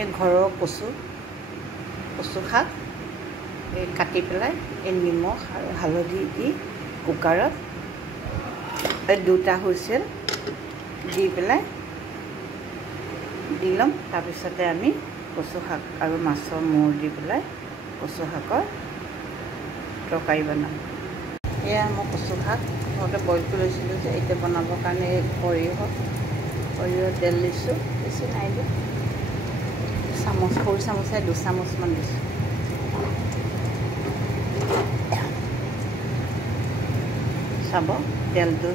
এই ঘৰৰ কচু শাক এই কাটি পেলাই এই নিমখ আৰু হালধি দি কুকাৰত এই দুটা হুইচেল দি পেলাই দি ল'ম। তাৰপিছতে আমি কচু শাক আৰু মাছৰ মূৰ দি পেলাই কচু শাকৰ তৰকাৰী বনাম। এয়া মই কচু শাক ঘৰতে বইল কৰি লৈছিলোঁ যে এতিয়া বনাবৰ কাৰণে এই সৰিয়হ তেল দিছোঁ, বেছি নাই দিয়া, চামুচ সৰু চামুচে 2 চামুচমান দিছোঁ। চাব তেলটো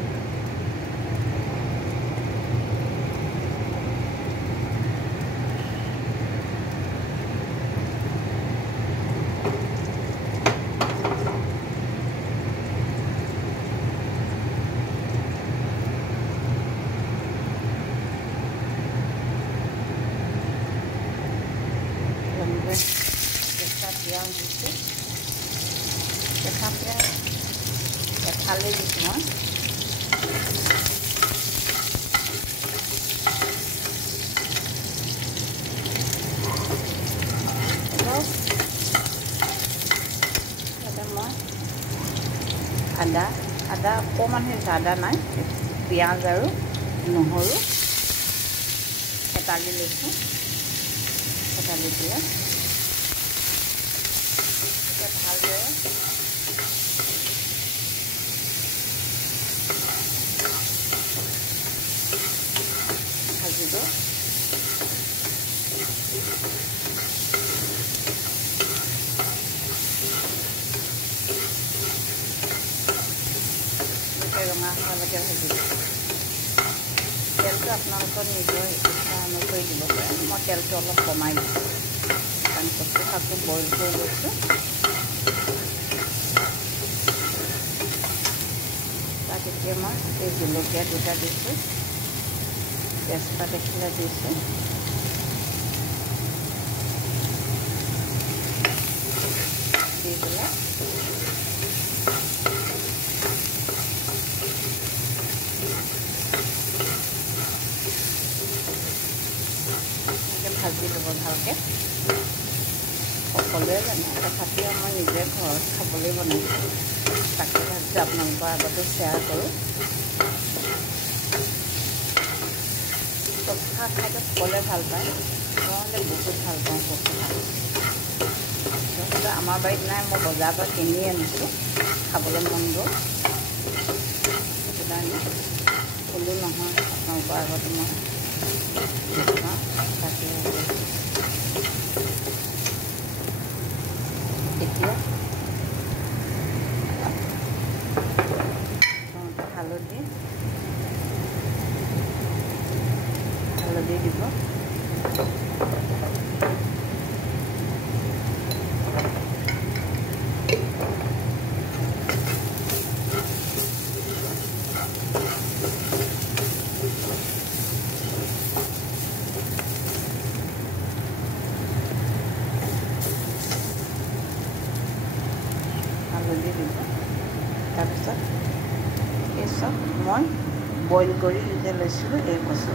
কেঁচা পিঁয়াজ দিছোঁ, কেঁচা পিঁয়াজ এফালে দিছোঁ মই। তাতে মই আদা অকণমান হৈছে, আদা নাই, পিঁয়াজ আৰু নহৰু থেতালি লৈছোঁ, থেতালি পেলাই ভালদৰে ভাজিব। ৰঙা হোৱালৈকে ভাজিব। তেলটো আপোনালোকৰ নিজৰ ইচ্ছা অনুসৰি দিব পাৰে। মই তেলটো অলপ কমাই দিছোঁ কাৰণ কচু শাকটো বইল কৰি লৈছোঁ। তাত এতিয়া মই এই জলকীয়া দুটা দিছোঁ, তেজপাত এখিলা দিছোঁ, দি পেলাই ভাজি ল'ব ভালকৈ। সকলোৱে জানে, তথাপিও মই নিজে ঘৰত খাবলৈ বনাইছোঁ, তাকে ভাবিছোঁ আপোনালোকৰ আগতো শ্বেয়াৰ কৰোঁ। কচু শাক খাইতো সকলোৱে ভাল পায়, মই বহুত ভাল পাওঁ কচু শাক। কিন্তু আমাৰ বাৰীত নাই, মই বজাৰৰ পৰা কিনি আনিছোঁ, খাবলৈ মন গ'ল, সেইটো কাৰণে ক'লোঁ নহয় আপোনালোকৰ আগতে মই দেখুৱাওঁ। তাকে এতিয়া হালধি দিব, তাৰপিছত এই চব মই বইল কৰি যে লৈছিলোঁ এই কচু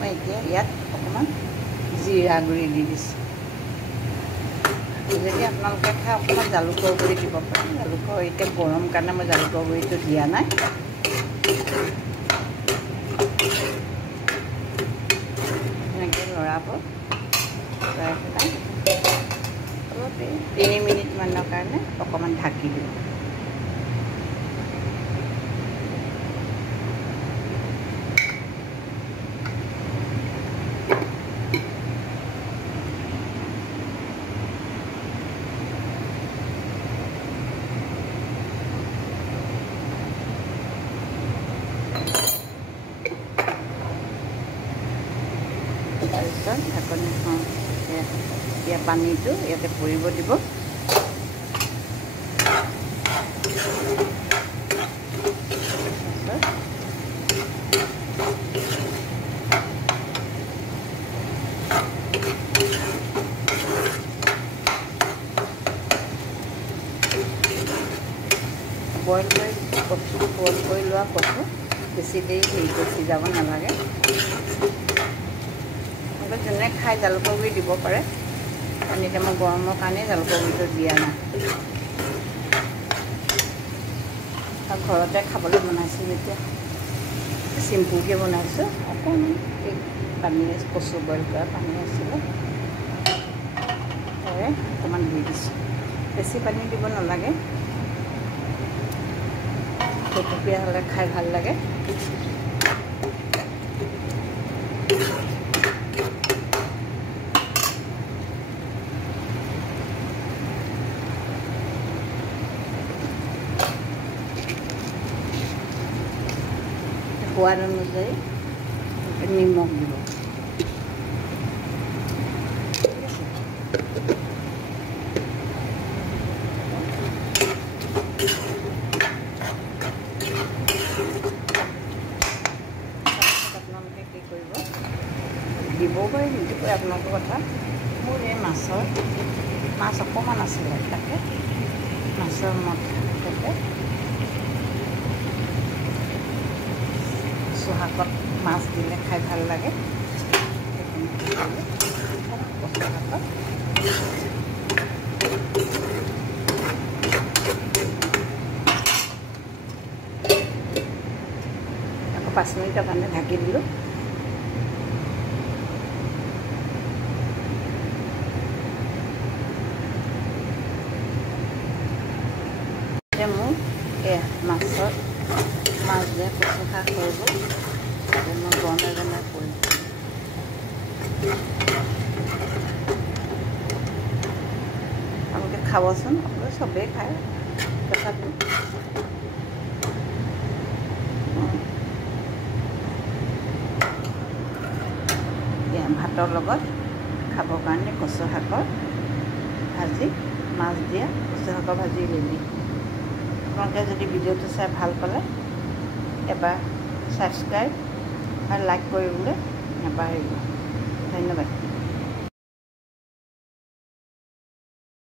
মই এতিয়া ইয়াত অকণমান জিৰা গুড়ি দি দিছোঁ। যদি আপোনালোকে খায় অকণমান জালুকৰ গুড়ি দিব পাৰে, জালুকৰ এতিয়া গৰম কাৰণে মই জালুকৰ গুড়িটো দিয়া নাই। এনেকৈ লৰাব, লৰাই পেলাই অলপ 3 মিনিটমানৰ কাৰণে অকণমান ঢাকি দিব। তাৰপিছত ঢাকনিখন ইয়াৰ পানীটো ইয়াতে পৰিব দিব। বইল কৰি লোৱা কচু বেছি দেৰি সিজাব নালাগে। যোনে খাই জালুকৰ গুড়ি দিব পাৰে, কাৰণ এতিয়া মই গৰমৰ কাৰণে জালুকৰ গুড়িটো দিয়া নাই। আৰু ঘৰতে খাবলৈ বনাইছোঁ যেতিয়া চিম্পুলকৈ বনাইছোঁ। অকণমান পানী কচু বইল কৰা পানী আছিলে, তাৰে অকণমান দি দিছোঁ। বেছি পানী দিব নালাগে, থুপথুপীয়া হ'লে খাই ভাল লাগে। সোৱাদ অনুযায়ী নিমখ দিব। আপোনালোকে কি কৰিব, দিবও পাৰে নিদিবও পাৰে আপোনালোকৰ কথা। মোৰ এই মাছ অকণমান আছিলে, তাকে মাছৰ মতে কচু শাকত মাছ দিলে খাই ভাল লাগে। কচু শাকত আকৌ 5 মিনিটৰ কাৰণে ঢাকি দিলোঁ। এতিয়া মোৰ এয়া মাছ দিয়ে কচু শাক হৈ গ'ল। মই বনাই কৰিম। আপোনালোকে খাবচোন, আপোনালোকে চবেই খায় তথাপি ভাতৰ লগত খাবৰ কাৰণে কচু শাকৰ ভাজি, মাছ দিয়া কচু শাকৰ ভাজি ৰেডি। আপোনালোকে যদি ভিডিঅ'টো চাই ভাল পালে এবাৰ ছাবস্ক্ৰাইব আৰু লাইক কৰিবলৈ নাপাহৰিব। ধন্যবাদ।